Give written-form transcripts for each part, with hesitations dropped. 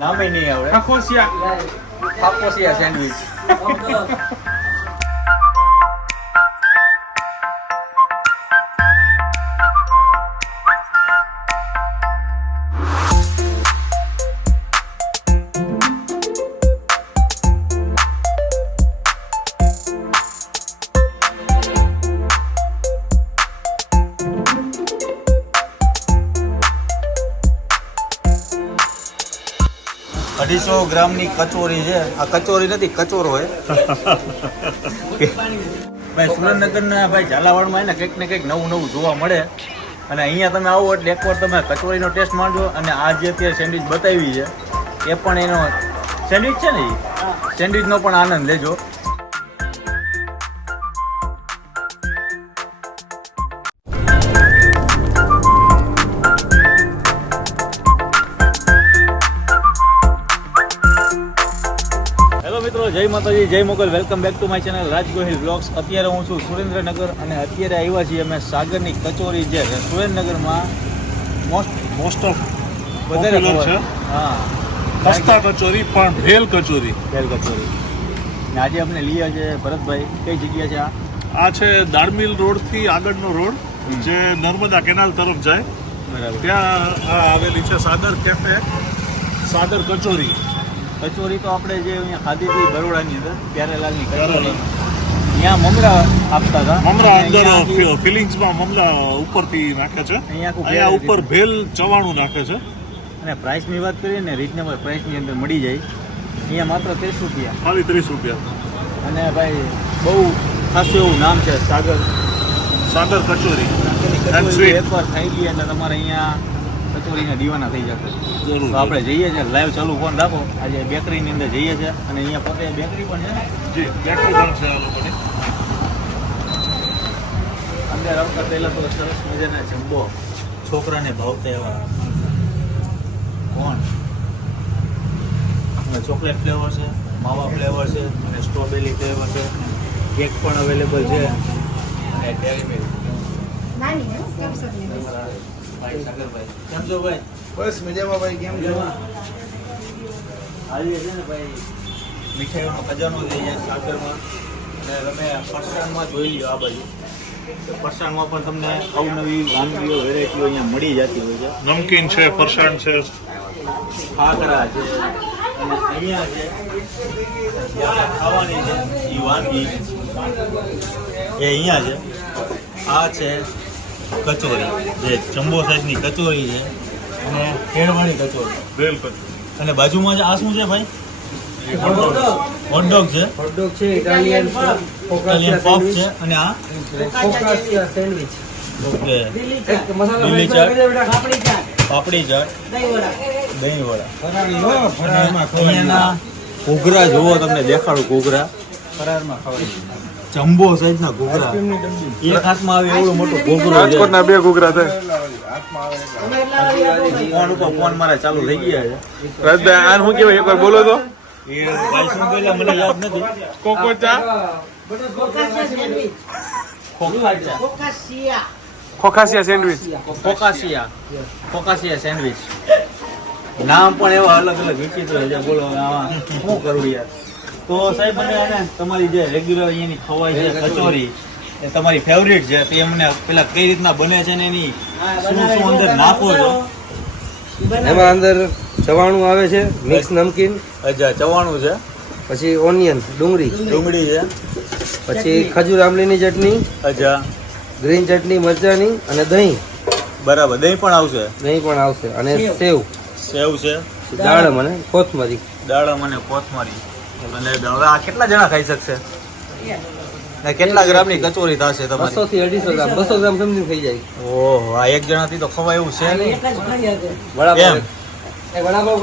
નામે નહીં આવડે. ખાકોસિયા સેન્ડવિચ. અઢીસો ગ્રામની કચોરી છે. આ કચોરી નથી, કચોરો હે. ભાઈ સુરેન્દ્રનગરના ભાઈ ઝાલાવાડમાં ને કંઈક ને કંઈક નવું નવું જોવા મળે. અને અહીંયા તમે આવો એટલે એકવાર તમે કચોરીનો ટેસ્ટ માણજો. અને આ જે અત્યારે સેન્ડવિચ બતાવી છે એ પણ એનો સેન્ડવિચ છે ને, એ સેન્ડવિચનો પણ આનંદ લેજો. મિત્રો જય માતાજી, જય Mogal. Welcome back to my channel Raj Gohil blogs. અત્યારે હું છું સુરેન્દ્રનગર અને અત્યારે આવ્યા છીએ અમે સાગરની કચોરી જે સુરેન્દ્રનગરમાં મોસ્ટ ઓફ વધારે છે. હા, ખસ્તા કચોરી પણ ભેલ કચોરી. ને આજે આપણે લઈએ છે ભરતભાઈ. કઈ જગ્યા છે આ? આ છે દાડમિલ રોડ થી આગળનો રોડ જે નર્મદા કેનાલ તરફ જાય. બરાબર. ત્યાં આ આવેલી છે સાદર કેફે, સાદર કચોરી. કચોરી તો આપણે જે અહીંયા ખાધી હતી બરોડાની અંદર પ્યારેલાલની કચોરી, ત્યાં મમરા આપતા હતા. મમરા અંદર ફિલિંગ્સમાં મમરા ઉપરથી નાખે છે. અહીંયા ઉપર ભેલ ચવાણું નાખે છે. અને પ્રાઇસની વાત કરીએ ને, રીઝનેબલ પ્રાઇસની અંદર મળી જાય. અહીંયા માત્ર 30 રૂપિયા, ખાલી 30 રૂપિયા. અને ભાઈ બહુ ખાસું એવું નામ છે સાગર કચોરી. કચોરી એકવાર ખાઈ ગઈ એટલે તમારે અહીંયા કચોરીના દીવાના થઈ જશે. તો આપણે જઈએ છીએ લાઈવ ચાલુ ફોન રાખો. આજે બેકરીની અંદર જઈએ છીએ અને અહીંયા પોતે બેકરી પણ છે ને. જી, બેકરી પણ છે આ લોકોની. અંદર આવતા પહેલા તો સરસ મજાના જમ્બો છોકરાને ભાવતા એવા કોણ ચોકલેટ ફ્લેવર છે, માવા ફ્લેવર છે અને સ્ટ્રોબેરી ફ્લેવર છે. કેક પણ અવેલેબલ છે અને ડેરી મિલ્ક. ભાઈ સાગરભાઈ કેમ છો ભાઈ? બસ મજામાં ભાઈ. કેમ છો? આજે છે ને ભાઈ મીઠાઈઓનો ખજાનો છે અહીંયા સાગરમાં. અને તમે ફરસાણમાં જોઈ લો આ બાજુ. ફરસાણમાં પણ તમને અવનવી વાનગીઓ વેરાયટીઓ અહીંયા મળી જતી હોય છે. નમકીન છે, ફરસાણ છે, ખાખરા છે અને અહીંયા છે જે આપણે ખાવાની છે એ વાનગી એ અહીંયા છે. આ છે કચોરી, જે જમ્બો સાઈઝની કચોરી છે અને કેળવાળી કચોરી. ભેલ કચોરી. અને બાજુમાં છે આ શું છે ભાઈ? હોટડોગ છે, ઇટાલિયન ઇટાલિયન પફ છે અને આ ફોકાસિયા સેન્ડવિચ. ઓકે લીલી ચાટ, પાપડી ચાટ, દહીં વડા. અહીંયાના ઘૂઘરા જુઓ, તમને દેખાડું ઘૂઘરા. ફરારમાં ખવાય. જમ્બો સાઈઝના ઘૂઘરા, એક હાથમાં આવે એવડું મોટું ઘૂઘરું છે. રાજકોટના 2 ઘૂઘરા થાય. ફોન ઉપર ફોન મારા ચાલુ થઈ ગયા છે. રાજભાઈ આને શું કહેવાય એકવાર બોલો તો? એ ભાઈ શું બોલ્યા મને યાદ નથી. કોકોચા, ખોખાચા, ખોખાસિયા સેન્ડવિચ. ફોકાસિયા સેન્ડવિચ. નામ પણ એવા અલગ અલગ વિચિત્ર છે. બોલો આમાં શું કરું યાર. તો સાહેબ મને એને તમારી જે રેગ્યુલર અહીંયાની ખવાય છે કચોરી એ તમારી ફેવરિટ છે, તે અમને પેલા કઈ રીતના બને છે ને એની શું શું અંદર નાખો છો? એમાં અંદર ચવાણું આવે છે, મિક્સ નમકીન, અચ્છા ચવાણું છે, પછી ઓનિયન ડુંગળી છે, પછી ખજૂર આંબલીની ચટણી, અચ્છા ગ્રીન ચટણી મરચાની અને દહીં. બરાબર. દહીં પણ આવશે, દહીં પણ આવશે અને સેવ, સેવ છે, દાડમ અને કોથમરી. દાડમ અને કોથમરી. અને હવે આ કેટલા જણા ખાઈ શકશે? ને કેટલા ગ્રામની કચોરી થશે તમારી? 200 થી 250 ગ્રામ, 200 ગ્રામ સમજી થઈ જાય. ઓહો, આ એક જણાથી તો ખવાય એવું છે નહીં. વડાપાવ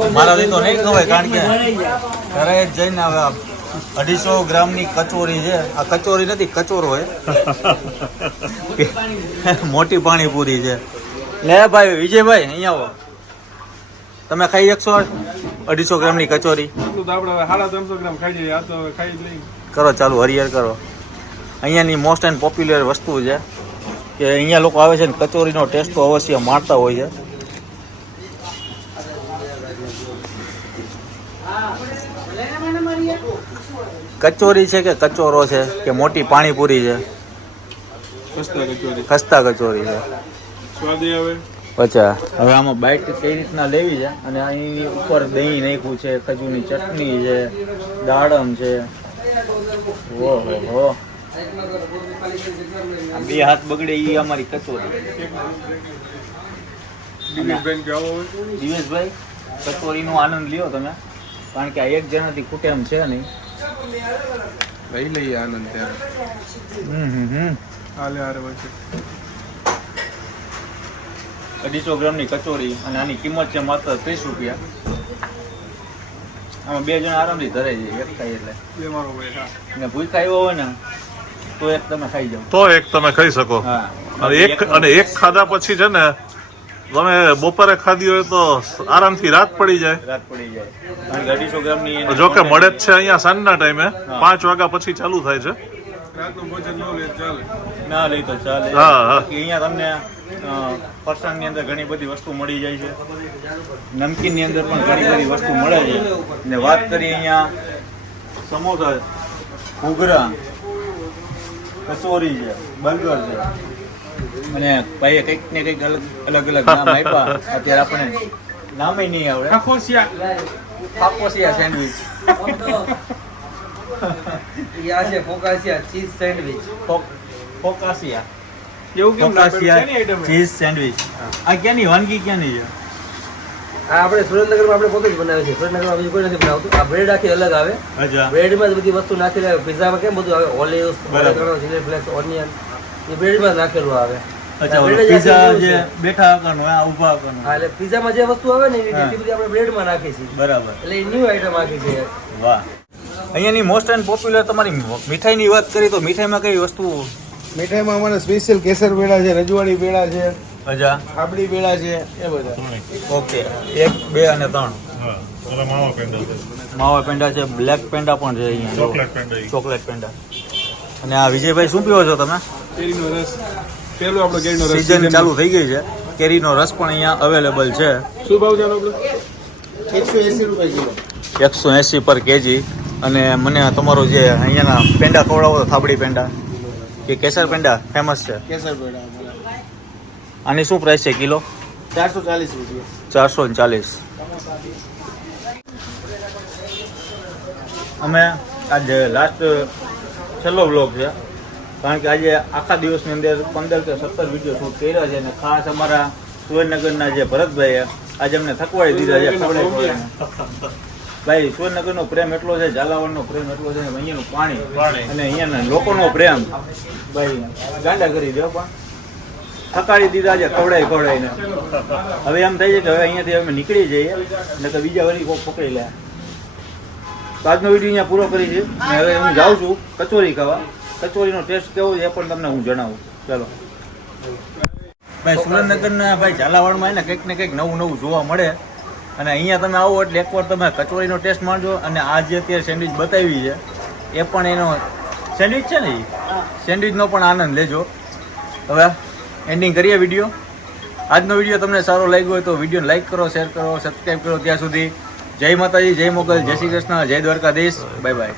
એમ મારાથી તો નહીં ખવાય, કારણ કે ઘરે જ જઈને હવે 250 ગ્રામની કચોરી છે. આ કચોરી નથી, કચોરો હે. મોટી પાણીપુરી છે. લે ભાઈ વિજયભાઈ અહીંયા આવો. તમે ખાઈ શકશો 250 ગ્રામની કચોરી? આપણે 350 ગ્રામ ખાઈ જઈએ. આ તો ખાઈ જ લઈ. કરો ચાલુ, હરિયર કરો. અહીંયાની મોસ્ટ એન્ડ પોપ્યુલર વસ્તુ છે કે અહીંયા લોકો આવે છે ને કચોરીનો ટેસ્ટ તો અવશ્ય માણતા હોય છે. કચોરી છે કે કચોરો છે કે મોટી પાણીપુરી છે? ખસ્તા કચોરી છે. અચ્છા, હવે આમાં બાઈટ કઈ રીતના લેવી છે અને અહીં ઉપર દહીં નાખ્યું છે, ખજૂરની ચટણી છે, દાડમ છે. ઓહો, બે હાથ બગડે એ અમારી કચોરી. દિવેશભાઈ, કચોરીનો આનંદ લ્યો તમે, કારણ કે આ એક જણાથી ખૂટે એમ છે નહીં. લઈ લઈએ આનંદ ત્યારે. હાલે હારે વચ્ચે 250 ગ્રામની કચોરી અને આની કિંમત છે માત્ર 30 રૂપિયા. આમાં બે જણા આરામથી ધરે છે, એક ખાય એટલે. ને ભૂખા આવ્યો હોય ને તો એક તમે ખાઈ જાઓ. તો એક તમે ખાઈ શકો. હા, અને એક ખાધા પછી છે ને તમે બપોરે ખાધી હોય તો આરામથી રાત પડી જાય. રાત પડી જાય. કારણ કે 250 ગ્રામની જો કે મળે જ છે અહીંયા સાંજના ટાઈમે 5 વાગ્યા પછી ચાલુ થાય છે. ના લઈ તો ચાલે. હા, હા. અહીંયા તમને ફરસાણની અંદર ઘણી બધી વસ્તુ મળી જાય છે, નમકીનની અંદર પણ ઘણી બધી વસ્તુ મળે છે. ને વાત કરીએ અહીંયા સમોસા, ઘૂઘરા, કચોરી છે, બર્ગર છે, અને ભાઈએ કંઈક ને કંઈક અલગ અલગ નામ આપ્યા. અત્યારે આપણને નામે નહીં આવડે. Focaccia sandwich. આ છે focaccia cheese sandwich. Focaccia cheese sandwich. આ ક્યાંની વાનગી ક્યાંની છે? આ આપણે સુરેન્દ્રનગરમાં આપણે પોતે જ બનાવીએ છીએ. સુરેન્દ્રનગરમાં બીજું કોઈ નથી બનાવતું. આ બ્રેડ આખી અલગ આવે. અચ્છા. બ્રેડમાં જ બધી વસ્તુ નાખેલી આવે. પિઝામાં કેમ બધું આવે, ઓલિવ્સ, ચીલી ફ્લેક્સ, ઓનિયન, એ બ્રેડમાં નાખેલું આવે. અચ્છા, પિઝા જે બેઠા કરવાનો આ ઊભા કરવાનો. હા, એટલે પિઝામાં જે વસ્તુ આવે ને એ બધી આપણે બ્રેડમાં નાખીએ છીએ. બરાબર. એટલે એ ન્યૂ આઈટમ આખી છે. વાહ. અહીંયાની મોસ્ટ એન્ડ પોપ્યુલર તમારી મીઠાઈની વાત કરી તો મીઠાઈમાં કઈ વસ્તુ? મીઠાઈમાં અમારે સ્પેશિયલ કેસર પેડા છે, રજવાડી પેડા છે, અચ્છા, આપડી પેડા છે, એ બધા. ઓકે. 1, 2 અને 3 માવા પેંડા છે, બ્લેક પેંડા પણ છે અહીંયા, ચોકલેટ પેંડા. અને આ વિજયભાઈ શું પીવો છો તમે? કેરીનો રસ. પેલો આપણો કેરીનો રસ સીઝન ચાલુ થઈ ગઈ છે, કેરીનો રસ પણ અહીંયા અવેલેબલ છે. શું ભાવ છે આપણો? 180 રૂપિયા કિલો. 180 પર કેજી. અને મને તમારો જે અહીંયાના પેંડા ખવડાવો, થાબડી પેંડા કે કેસર પેંડા ફેમસ છે. કેસર પેડા અમારા આની શું પ્રાઇસ છે કિલો? 440 રૂપિયા. 440. અમે આજે લાસ્ટ છેલ્લો વ્લોગ છે, કારણ કે આજે આખા દિવસની અંદર 15 કે 17 વિડીયો શૂટ કર્યા છે. અને ખાસ અમારા સુરેન્દ્રનગરના જે ભરતભાઈએ આજે અમને થકવાડી દીધા છે. ભાઈ, સુરેન્દ્રનગરનો પ્રેમ એટલો છે, ઝાલાવાડનો પ્રેમ એટલો છે, અહીંયાનું પાણી અને અહીંયાના લોકોનો પ્રેમ ભાઈ ગાંડા કરી દે. પણ થકાડી દીધા છે ખવડાવીને. હવે એમ થાય છે કે હવે અહીંયાથી અમે નીકળી જઈએ ને કે બીજા વળી કોઈ પકડી લે. તો આજનો વિડીયો અહીંયા પૂરો કરી છે. અને હવે હું જાઉં છું કચોરી ખાવા. કચોરીનો ટેસ્ટ કેવો છે એ પણ તમને હું જણાવું. ચાલો ભાઈ, સુરેન્દ્રનગરના ભાઈ ઝાલાવાડમાં એને કંઈક ને કંઈક નવું નવું જોવા મળે. અને અહીંયા તમે આવો એટલે એકવાર તમે કચોરીનો ટેસ્ટ માણજો. અને આ જે અત્યારે સેન્ડવિચ બતાવી છે એ પણ એનો સેન્ડવિચ છે ને, એ સેન્ડવિચનો પણ આનંદ લેજો. હવે એન્ડિંગ કરીએ વિડીયો. આજનો વિડીયો તમને સારો લાગ્યો હોય તો વિડીયોને લાઈક કરો, શેર કરો, સબસ્ક્રાઈબ કરો. ત્યાં સુધી જય માતાજી, જય મોગલ, જય શ્રી કૃષ્ણ, જય દ્વારકાધીશ. Bye bye.